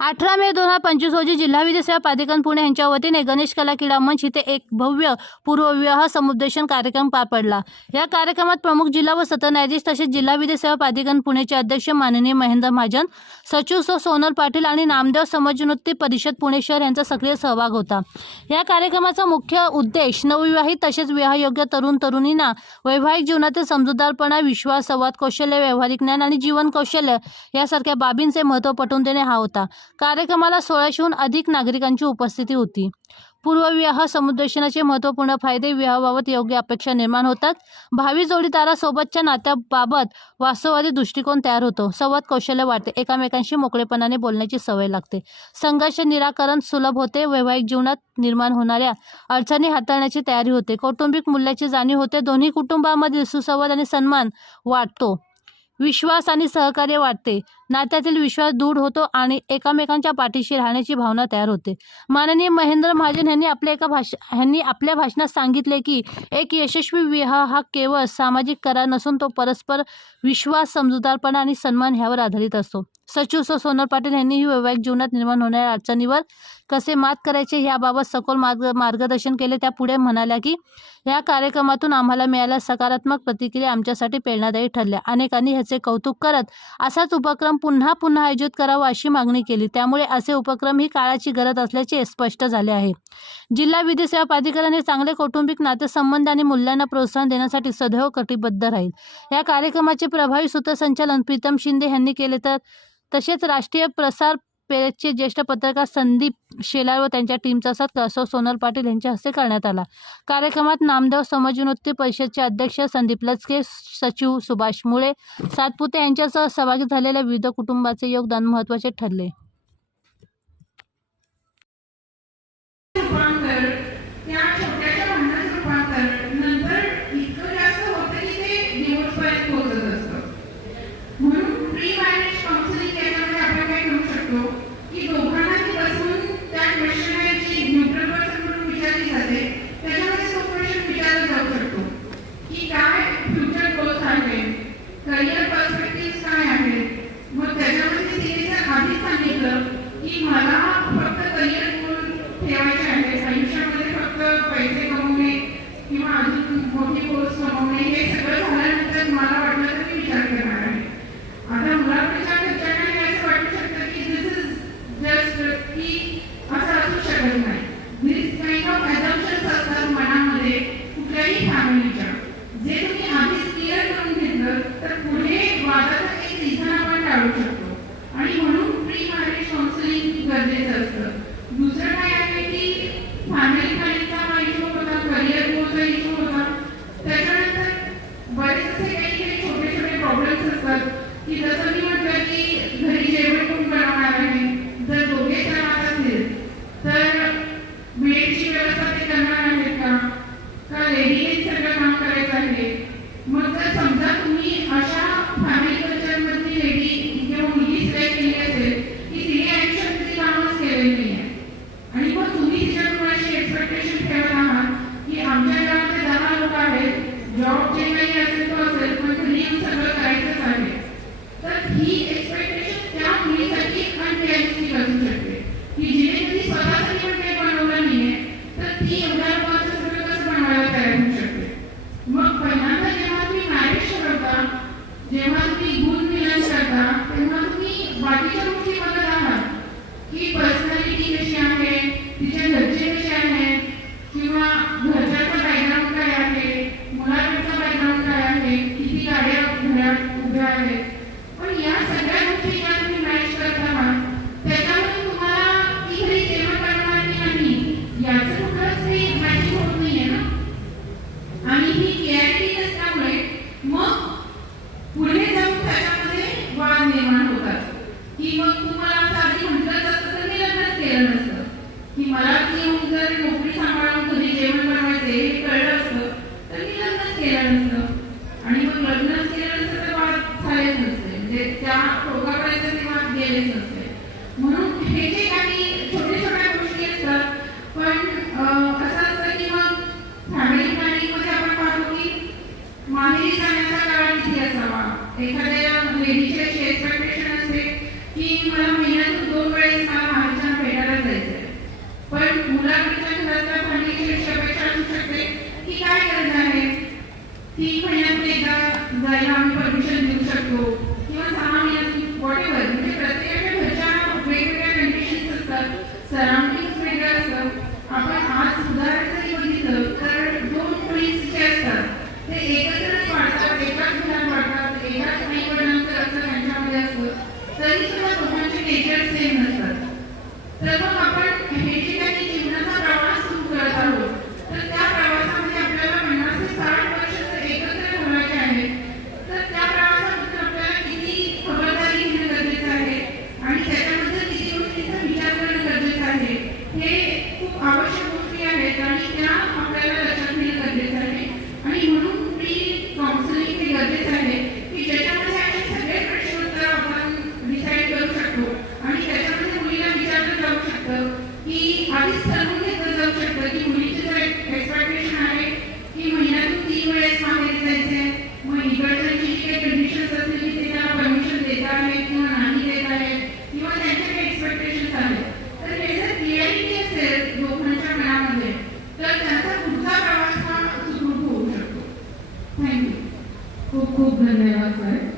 अठरा मे दोन हजार पंचवीस रोजी जिल्हा विधी सेवा प्राधिकरण पुणे यांच्या वतीने गणेश कला क्रीडा मंच इथे एक भव्य पूर्वविवाह समुपदेशन कार्यक्रम पार पडला. या कार्यक्रमात प्रमुख जिल्हा व सत्र न्यायाधीश तसेच जिल्हा विधी सेवा प्राधिकरण पुणेचे अध्यक्ष माननीय महेंद्र महाजन सचिव सो सोनल पाटील आणि नामदेव समाजोन्नती परिषद पुणे शहर यांचा सक्रिय सहभाग होता. या कार्यक्रमाचा मुख्य उद्देश नवविवाहित तसेच विवाहयोग्य तरुण तरुणींना वैवाहिक जीवनातील समजूतदारपणा विश्वास संवाद कौशल्य व्यावहारिक ज्ञान आणि जीवन कौशल्य यासारख्या बाबींचे महत्त्व पटवून देणे हा होता. कार्यक्रमाला सोळाशेहून अधिक नागरिकांची उपस्थिती होती. पूर्वविवाह समुद्रेशनाचे महत्त्वपूर्ण फायदे विवाहाबाबत योग्य अपेक्षा निर्माण होतात. भावी जोडीदारासोबतच्या नात्याबाबत वास्तववादी दृष्टिकोन तयार होतो. संवाद कौशल्य वाढते. एकामेकांशी मोकळेपणाने बोलण्याची सवय लागते. संघर्ष निराकरण सुलभ होते. वैवाहिक जीवनात निर्माण होणाऱ्या अडचणी हाताळण्याची तयारी होते. कौटुंबिक मूल्याची जाणीव होते. दोन्ही कुटुंबामधील सुसंवाद आणि सन्मान वाढतो. विश्वास आणि सहकार्य वाढते. नात्यातील विश्वास दृढ होतो आणि एकामेकांच्या पाठीशी राहण्याची भावना तयार होते. माननीय महेंद्र महाजन यांनी आपल्या एका भाष यांनी आपल्या भाषणात सांगितले की एक यशस्वी विवाह हा केवळ सामाजिक करार नसून तो परस्पर विश्वास समजूतदारपणा आणि सन्मान ह्यावर आधारित असतो. सचिव सो सोनल पाटील यांनीही वैवाहिक जीवनात निर्माण होणाऱ्या अडचणीवर कसे मात करायचे याबाबत सखोल मार्ग मार्गदर्शन केले त्या पुढे म्हणाल्या की या कार्यक्रमातून आम्हाला मिळाल्या सकारात्मक प्रतिक्रिया आमच्यासाठी प्रेरणादायी ठरल्या. अनेकांनी ह्याचे कौतुक करत असाच उपक्रम पुन्हा पुन्हा आयोजित करावा अशी मागणी केली. त्यामुळे असे उपक्रम ही काळाची गरज असल्याचे स्पष्ट झाले आहे. जिल्हा विधी सेवा प्राधिकरणाने चांगले कौटुंबिक नातेसंबंध आणि मूल्यांना प्रोत्साहन देण्यासाठी सदैव कटिबद्ध राहील. या कार्यक्रमाचे प्रभावी सूत्रसंचालन प्रीतम शिंदे यांनी केले तर तसेच राष्ट्रीय प्रसार पेरेसचे ज्येष्ठ पत्रकार संदीप शेलार व त्यांच्या टीमचा सत्कार सौ सोनल पाटील यांच्या हस्ते करण्यात आला. कार्यक्रमात नामदेव समाजोन्नती परिषदचे अध्यक्ष संदीप लचके सचिव सुभाष मुळे सातपुते यांच्यासह सहभागी झालेल्या विविध कुटुंबाचे योगदान महत्त्वाचे ठरले रूपांतर त्या छोट्याशा भांडणाचं रूपांतर नंतर इतकं जास्त होतं की ते डिवोर्सपर्यंत पोहोचत असतं म्हणून प्री मॅरेज काउन्सिलिंग याच्यामध्ये आपण काय करू शकतो की दोघांनाही बसून त्या क्वेश्चनची न्यूट्रल पर्सन म्हणून विचारली जाते त्याच्यामध्ये तो क्वेश्चन विचारला जाऊ शकतो की काय फ्युचर गोल्स आहेत करिअर पर्स्पेक्टिव्ह काय आहेत मग त्याच्यामध्ये तिने जर आधीच सांगितलं की मला फक्त करिअर गोल ठेवायचे आहेत आयुष्यामध्ये म्हणजे फक्त पैसे कमवणे किंवा अजून मोठी कोर्स कमवणे हे सगळं झाल्यानंतर मला वाटलं तर मी विचार करणार आहे. आता मुलाकडच्या घरच्यांना हे असं वाटू शकतं की दिस इज जस्ट की असं असू शकत नाही. दिस काइंड ऑफ ॲझम्पन्स असतात मनामध्ये कुठल्याही फॅमिलीच्या. जे तुम्ही आधीच क्लिअर करून घेतलं तर पुढे वादाचा एक रिझन आपण टाळू शकतो. आणि म्हणून प्री मॅरेज काउन्सिलिंग गरजेचं असतं. दुसरं काय आहे की फॅमिली प्लॅनिंगचा इश्यू होता करिअर गोलचा इश्यू होता त्याच्यानंतर बरेच असे काही काही छोटे छोटे प्रॉब्लेम्स असतात की जसं मी म्हटलं की घरी जेवण तिचे घरचे कसे आहेत? किंवा घरच्याचा बॅकग्राऊंड काय आहे? मुलांचा बॅकग्राऊंड काय आहे? किती गाड्या घरात उभ्या आहेत? पण या सगळ्या गोष्टी ज्या तुम्ही मॅच करत आहात त्याच्यामध्ये तुम्हाला ती घरी जेवण करणार नाही याचं कुठंच काही मॅचिंग होत नाहीये ना? आणि ही क्लॅरिटी नसल्यामुळे मग पुढे जाऊन त्याच्यामध्ये वाद निर्माण होतात. की मग जाण्याचा काळ किती असावा. एखाद्या लेडीचे अशी एक्सपेक्टेशन असते की मला महिन्यातून दोन वेळेस मला महाराष्ट्रात भेटायला जायचं पण मुलाकडच्या घरातल्या फॅमिलीची अशी अपेक्षा असू शकते. की काय गरज आहे? तीन महिन्यातून एकदा जायला आम्ही परमिशन देऊ शकतो. किंवा सहा महिन्यातून वॉट म्हणजे प्रत्येकाच्या घरच्या वेगवेगळ्या कंडिशन्स असतात. सराउंड टीचर सेम नसतात. तर मग आपण हे जे खूप धन्यवाद सर